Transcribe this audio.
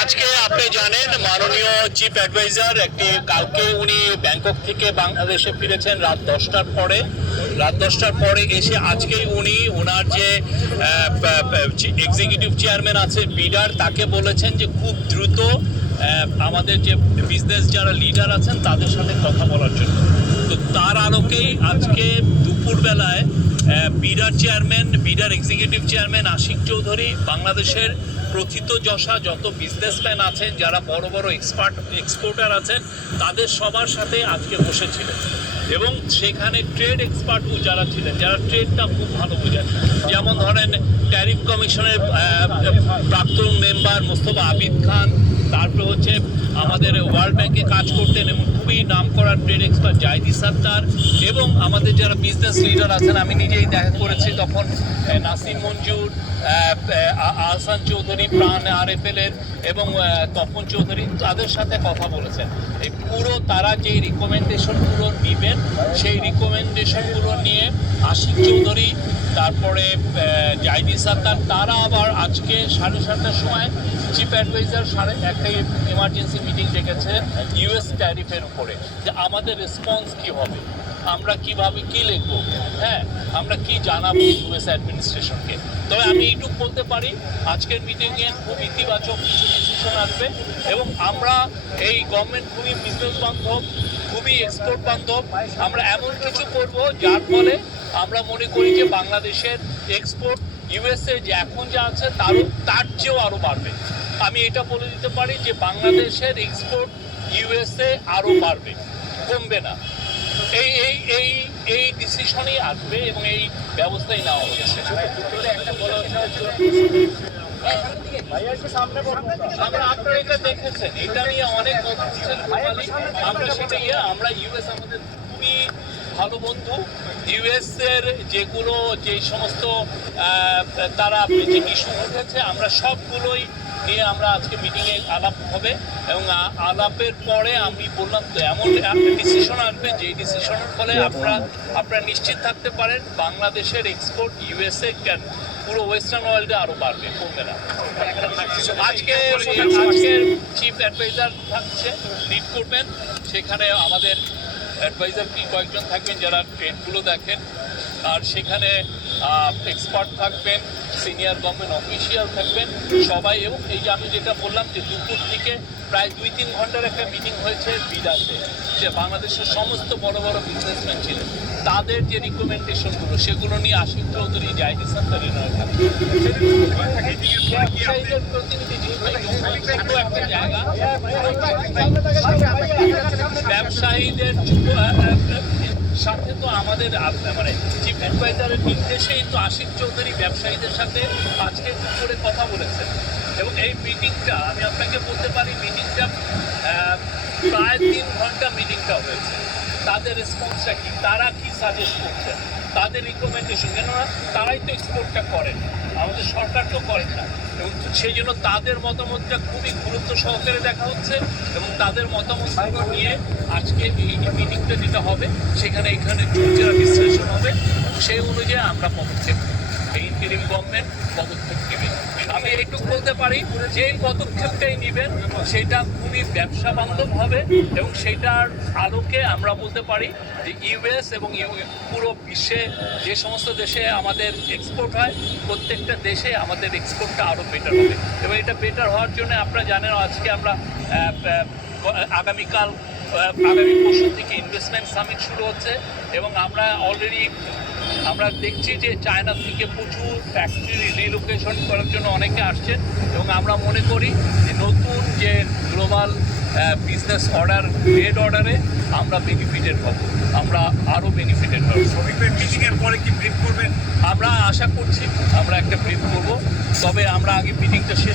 আজকে আপনি জানেন, মাননীয় চিফ অ্যাডভাইজার, একটি কালকে উনি ব্যাংকক থেকে বাংলাদেশে ফিরেছেন রাত দশটার পরে। রাত দশটার পরে এসে আজকেই উনি ওনার যে এক্সিকিউটিভ চেয়ারম্যান আছে, বিডার, তাকে বলেছেন যে খুব দ্রুত আমাদের যে বিজনেস যারা লিডার আছেন, তাদের সাথে কথা বলার জন্য। তো তার আলোকেই আজকে দুপুরবেলায় বিডার চেয়ারম্যান, বিডার এক্সিকিউটিভ চেয়ারম্যান আশিক চৌধুরী, বাংলাদেশের প্রথিত যশা যত বিজনেসম্যান আছেন, যারা বড় বড় এক্সপার্ট এক্সপোর্টার আছেন, তাদের সবার সাথে আজকে বসেছিলেন। এবং সেখানে ট্রেড এক্সপার্টও যারা ছিলেন, যারা ট্রেডটা খুব ভালো বোঝেন। যেমন ধরেন ট্যারিফ কমিশনের প্রাক্তন মেম্বার মোস্তফা আবিদ খান তারপরে হচ্ছে আমাদের ওয়ার্ল্ড ব্যাংকে কাজ করতেন এবং খুবই নাম করা ট্রেড এক্সপার্ট জাইদি সাত্তার এবং আমাদের যারা বিজনেস লিডার আছেন আমি নিজেই দেখা করেছি তখন নাসিম মঞ্জুর আহ, আহ, আহসান চৌধুরী প্রাণ আরএফএল এর এবং তপন চৌধুরী তাদের সাথে কথা বলেছেন। এই পুরো তারা যে রিকমেন্ডেশনগুলো নেবেন সেই রিকমেন্ডেশনগুলো নিয়ে আশিক চৌধুরী তারপরে জাইদি সাত্তার তারা আবার আজকে সাড়ে সাতটার সময় চিফ অ্যাডভাইজার সাড়ে একটা এমার্জেন্সি মিটিং ডেকেছে ইউএস ট্যারিফের উপরে, যে আমাদের রেসপন্স কি হবে? আমরা কীভাবে কি লিখব? হ্যাঁ আমরা কি জানাব ইউএস অ্যাডমিনিস্ট্রেশনকে তবে আমি এইটুকু বলতে পারি, আজকের মিটিংয়ে খুব ইতিবাচক কিছু ডিসিশন আসবে এবং আমরা এই গভর্নমেন্ট খুবই বিজনেস বান্ধব, খুবই এক্সপোর্ট বান্ধব, আমরা এমন কিছু করব যার ফলে আমরা মনে করি যে বাংলাদেশের এক্সপোর্ট ইউএসএ যে এখন যা আছে তারও, তার চেয়েও আরও বাড়বে। আমি এটা বলে দিতে পারি যে বাংলাদেশের এক্সপোর্ট ইউএসএ আরও বাড়বে, কমবে না। এই এই এই এই ডিসিশনই আসবে এবং এই ব্যবস্থাই নেওয়া হয়েছে আমরা আপনারা এটা দেখেছেন, এটা নিয়ে অনেক কথা আমরা সেটা আমরা ইউএস আমাদের ভালো বন্ধু। ইউএস এর যেগুলো যে সমস্ত তারা যে ইস্যু উঠেছে, আমরা সবগুলোই নিয়ে আমরা আজকে মিটিংয়ে আলাপ হবে এবং আলাপের পরে আমি বললাম তো এমন একটা ডিসিশন আসবে যে ডিসিশনের ফলে আপনারা আপনারা নিশ্চিত থাকতে পারেন, বাংলাদেশের এক্সপোর্ট ইউএসএ পুরো ওয়েস্টার্ন ওয়ার্ল্ডে আরও বাড়বে, কমবে না। আজকে, আজকের চিফ অ্যাডভাইজার থাকছে লিড করবেন। সেখানে আমাদের অ্যাডভাইজার কি কয়েকজন থাকবেন যারা ট্রেনগুলো দেখেন, আর সেখানে এক্সপার্ট থাকবেন সিনিয়র গভর্নমেন্ট অফিসিয়াল থাকবেন, সবাই, এবং এই যে আমি যেটা বললাম যে দুপুর থেকে প্রায় দুই তিন ঘণ্টার একটা মিটিং হয়েছে বিদাতে, যে বাংলাদেশের সমস্ত বড় বড় বিজনেসম্যান ছিলেন, তাদের যে রিকমেন্ডেশনগুলো সেগুলো নিয়ে আশিক চৌধুরী, জাহিদি সাত্তারি ব্যবসায়ীদের এই ছোট একটা জায়গা। ব্যবসায়ীদের সাথে তো আমাদের মানে চিফ অ্যাডভাইজারের নির্দেশেই তো আশিক চৌধুরী ব্যবসায়ীদের সাথে আজকে দুপুরে কথা বলেছেন। এবং এই মিটিংটা আমি আপনাকে বলতে পারি মিটিংটা প্রায় তিন ঘণ্টা মিটিংটা হয়েছে। তাদের রেসপন্সটা কি? তারা কি সাজেস্ট করছেন? তাদের রিকমেন্ডেশন কেননা তারাই তো এক্সপোর্টটা করেন। আমাদের সরকার তো করেন না। এবং সেই জন্য তাদের মতামতটা খুবই গুরুত্ব সহকারে দেখা হচ্ছে এবং তাদের মতামত নিয়ে আজকে এই মিটিংটা যেটা হবে, সেখানে এখানে বিশ্লেষণ হবে সেই অনুযায়ী আমরা পদক্ষেপ। ইন্টারিম গভর্নমেন্ট পদক্ষেপ নেবে আমি এইটুকু বলতে পারি যে পদক্ষেপটাই নেবেন, সেটা খুবই ব্যবসা বান্ধব হবে এবং সেটার আলোকে আমরা বলতে পারি যে ইউএস এবং পুরো বিশ্বে যে সমস্ত দেশে আমাদের এক্সপোর্ট হয়, প্রত্যেকটা দেশে আমাদের এক্সপোর্টটা আরও বেটার হবে। এবং এটা বেটার হওয়ার জন্য আপনারা জানেন, আজকে আমরা আগামীকাল আগামী পরশু থেকে ইনভেস্টমেন্ট সামিট শুরু হচ্ছে এবং আমরা অলরেডি আমরা দেখছি যে চায়না থেকে প্রচুর ফ্যাক্টরি রিলোকেশন করার জন্য অনেকে আসছেন এবং আমরা মনে করি যে নতুন যে গ্লোবাল বিজনেস অর্ডার রেড অর্ডারে আমরা বেনিফিটেড হব। আমরা আরও বেনিফিটেড হব। শ্রমিকদের মিটিংয়ের পরে কি ব্রিফ করবেন? আমরা আশা করছি আমরা একটা ব্রিফ করব। তবে আমরা আগে মিটিংটা শেষ